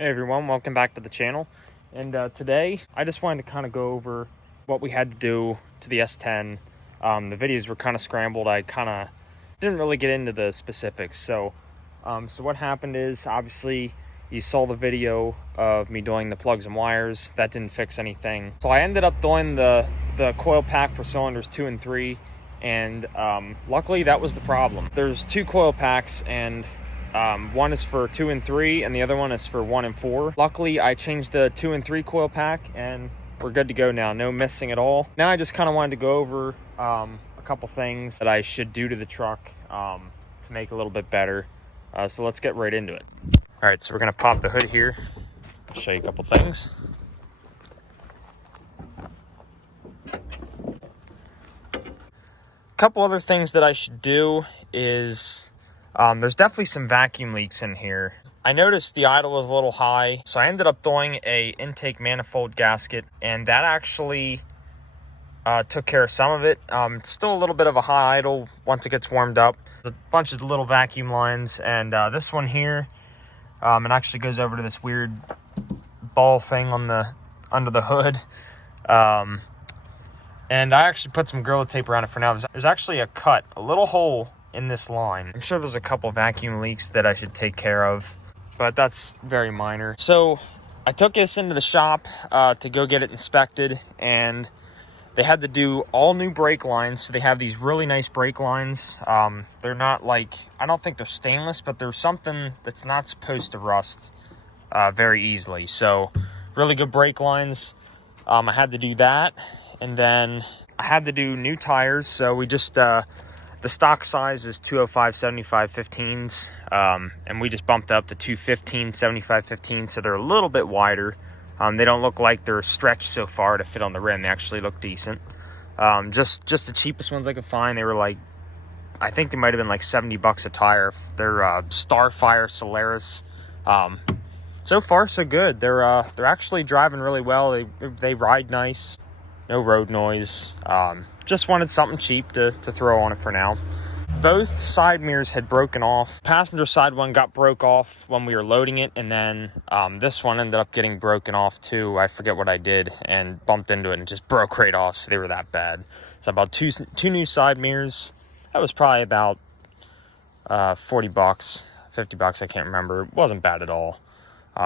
Hey everyone, welcome back to the channel. And today I just wanted to kind of go over what we had to do to the S10. The videos were kind of scrambled. I kind of didn't really get into the specifics. So what happened is, obviously you saw the video of me doing the plugs and wires. That didn't fix anything. So I ended up doing the coil pack for cylinders 2 and 3. And luckily that was the problem. There's 2 coil packs, and one is for 2 and 3 and the other one is for 1 and 4. Luckily I changed the 2 and 3 coil pack and we're good to go now. No missing at all. Now I just kind of wanted to go over a couple things that I should do to the truck to make it a little bit better. So let's get right into it. All right, so we're gonna pop the hood here. I'll show you a couple things. A couple other things that I should do is there's definitely some vacuum leaks in here. I noticed the idle was a little high, so I ended up doing a intake manifold gasket, and that actually took care of some of it. It's still a little bit of a high idle once it gets warmed up. A bunch of little vacuum lines, and this one here, it actually goes over to this weird ball thing on the under the hood. And I actually put some Gorilla Tape around it for now. There's actually a cut, a little hole in this line. I'm sure there's a couple vacuum leaks that I should take care of, but that's very minor. So I took this into the shop to go get it inspected, and they had to do all new brake lines. So they have these really nice brake lines. They're not like, I don't think they're stainless, but they're something that's not supposed to rust very easily. So really good brake lines. I had to do that, and then I had to do new tires. So we just the stock size is 205 75 15s, and we just bumped up to 215 75 15s, so they're a little bit wider. They don't look like they're stretched so far to fit on the rim. They actually look decent. Just the cheapest ones I could find. They were like, I think they might have been like $70 a tire. They're Starfire Solaris. So far so good. They're actually driving really well. They ride nice. No road noise. Just wanted something cheap to throw on it for now. Both side mirrors had broken off. Passenger side one got broke off when we were loading it, and then this one ended up getting broken off too. I forget what I did, and bumped into it and just broke right off, so they were that bad. So about two new side mirrors. That was probably about $40, $50, I can't remember. It wasn't bad at all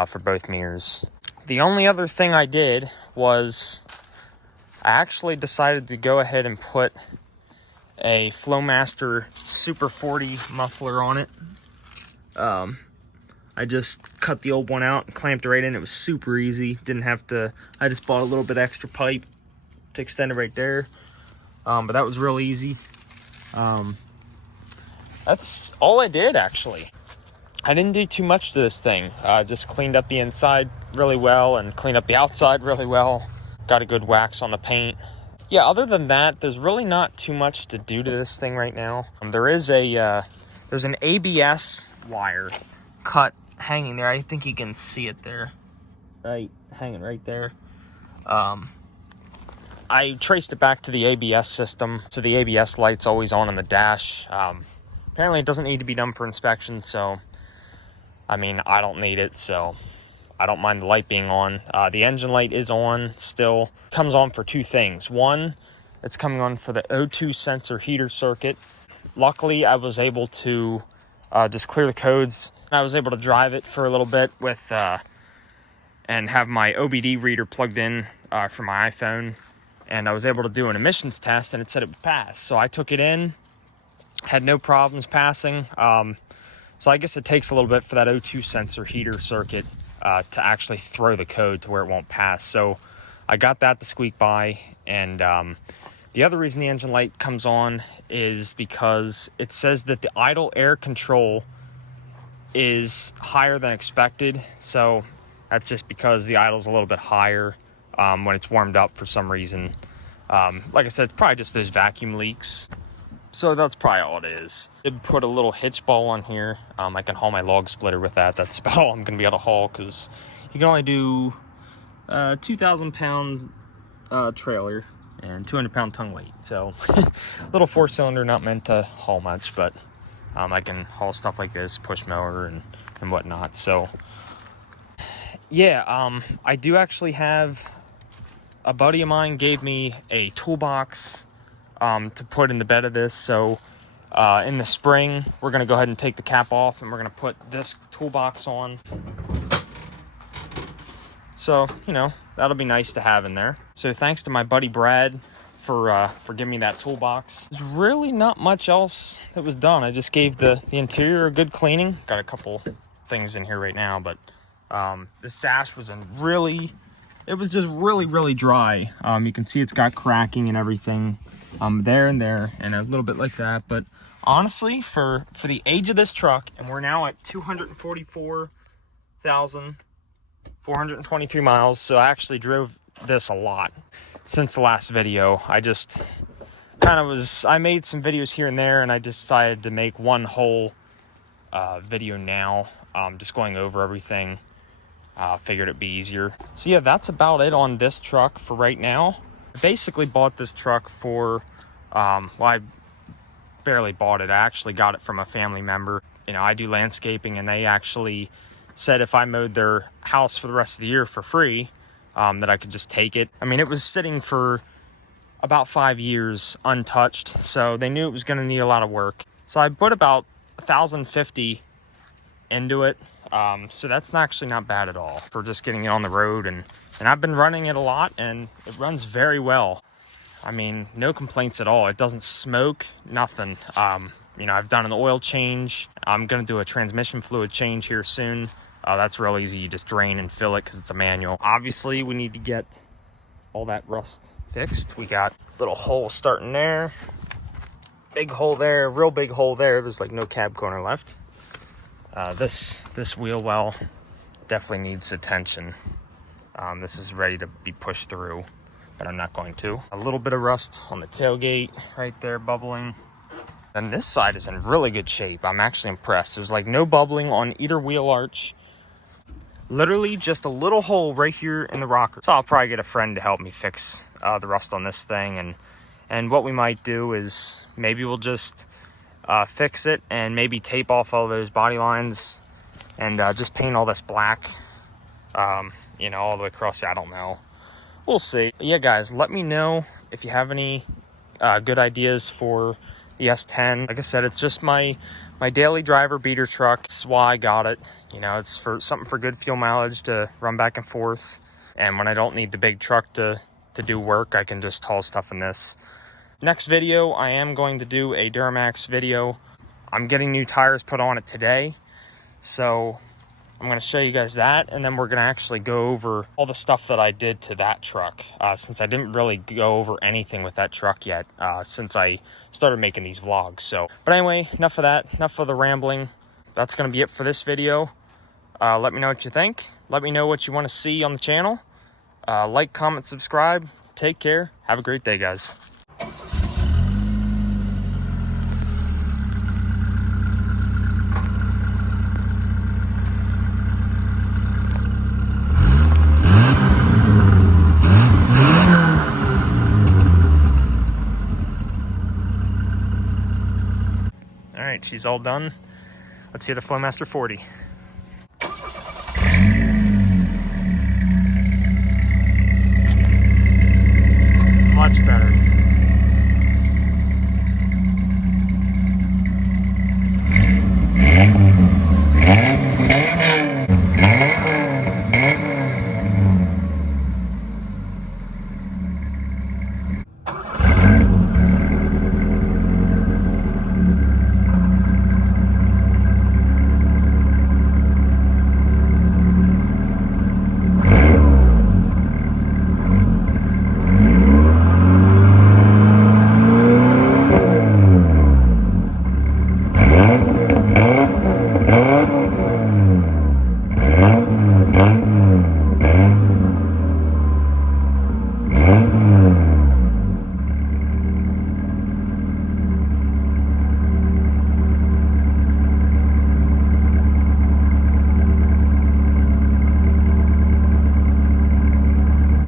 for both mirrors. The only other thing I did was I actually decided to go ahead and put a Flowmaster Super 40 muffler on it. I just cut the old one out and clamped it right in. It was super easy. Didn't have to, I just bought a little bit extra pipe to extend it right there. But that was real easy. That's all I did, actually. I didn't do too much to this thing. Just cleaned up the inside really well and cleaned up the outside really well. Got a good wax on the paint. Yeah, other than that, there's really not too much to do to this thing right now. There's an ABS wire cut hanging there. I think you can see it there. Right, hanging right there. I traced it back to the ABS system. So the ABS light's always on the dash. Apparently it doesn't need to be done for inspection, so I mean, I don't need it, so I don't mind the light being on. The engine light is on still. Comes on for 2 things. One, it's coming on for the O2 sensor heater circuit. Luckily, I was able to just clear the codes. I was able to drive it for a little bit with and have my OBD reader plugged in for my iPhone. And I was able to do an emissions test, and it said it would pass. So I took it in, had no problems passing. So I guess it takes a little bit for that O2 sensor heater circuit to actually throw the code to where it won't pass. So I got that to squeak by. And the other reason the engine light comes on is because it says that the idle air control is higher than expected. So that's just because the idle's a little bit higher when it's warmed up for some reason. Like I said, it's probably just those vacuum leaks. So that's probably all it is. I did put a little hitch ball on here. I can haul my log splitter with that. That's about all I'm going to be able to haul, because you can only do 2,000 pound trailer and 200 pound tongue weight. So little 4-cylinder, not meant to haul much, but I can haul stuff like this, push mower and whatnot. So yeah, I do actually have a buddy of mine gave me a toolbox to put in the bed of this. So in the spring, we're going to go ahead and take the cap off and we're going to put this toolbox on. So, you know, that'll be nice to have in there. So thanks to my buddy Brad for giving me that toolbox. There's really not much else that was done. I just gave the interior a good cleaning. Got a couple things in here right now, but this dash was it was just really dry. You can see it's got cracking and everything there and there and a little bit like that. But honestly, for the age of this truck, and we're now at 244,423 miles, so I actually drove this a lot since the last video. I just I made some videos here and there, and I decided to make one whole video now, just going over everything. Figured it'd be easier. So yeah, that's about it on this truck for right now. I basically bought this truck for, well, I barely bought it. I actually got it from a family member. You know, I do landscaping, and they actually said if I mowed their house for the rest of the year for free, that I could just take it. I mean, it was sitting for about 5 years untouched, so they knew it was going to need a lot of work. So I put about $1,050 into it. So that's actually not bad at all for just getting it on the road, and I've been running it a lot, and it runs very well. I mean, no complaints at all. It doesn't smoke, nothing. You know, I've done an oil change. I'm going to do a transmission fluid change here soon. That's real easy. You just drain and fill it because it's a manual. Obviously, we need to get all that rust fixed. We got a little hole starting there. Big hole there, real big hole there. There's like no cab corner left. This wheel well definitely needs attention. This is ready to be pushed through, but I'm not going to. A little bit of rust on the tailgate right there, bubbling. And this side is in really good shape. I'm actually impressed. There's like no bubbling on either wheel arch. Literally just a little hole right here in the rocker. So I'll probably get a friend to help me fix the rust on this thing. And what we might do is maybe we'll just fix it and maybe tape off all those body lines and just paint all this black, you know, all the way across. I don't know. We'll see. But yeah, guys, let me know if you have any good ideas for the S10. Like I said, it's just my daily driver beater truck. It's why I got it. You know, it's for something for good fuel mileage to run back and forth. And when I don't need the big truck to do work, I can just haul stuff in this. Next video, I am going to do a Duramax video. I'm getting new tires put on it today. So I'm going to show you guys that, and then we're going to actually go over all the stuff that I did to that truck, since I didn't really go over anything with that truck yet, since I started making these vlogs. So, but anyway, enough of that, enough of the rambling. That's going to be it for this video. Let me know what you think. Let me know what you want to see on the channel. Like, comment, subscribe. Take care. Have a great day, guys. All right, she's all done. Let's hear the Flowmaster 40.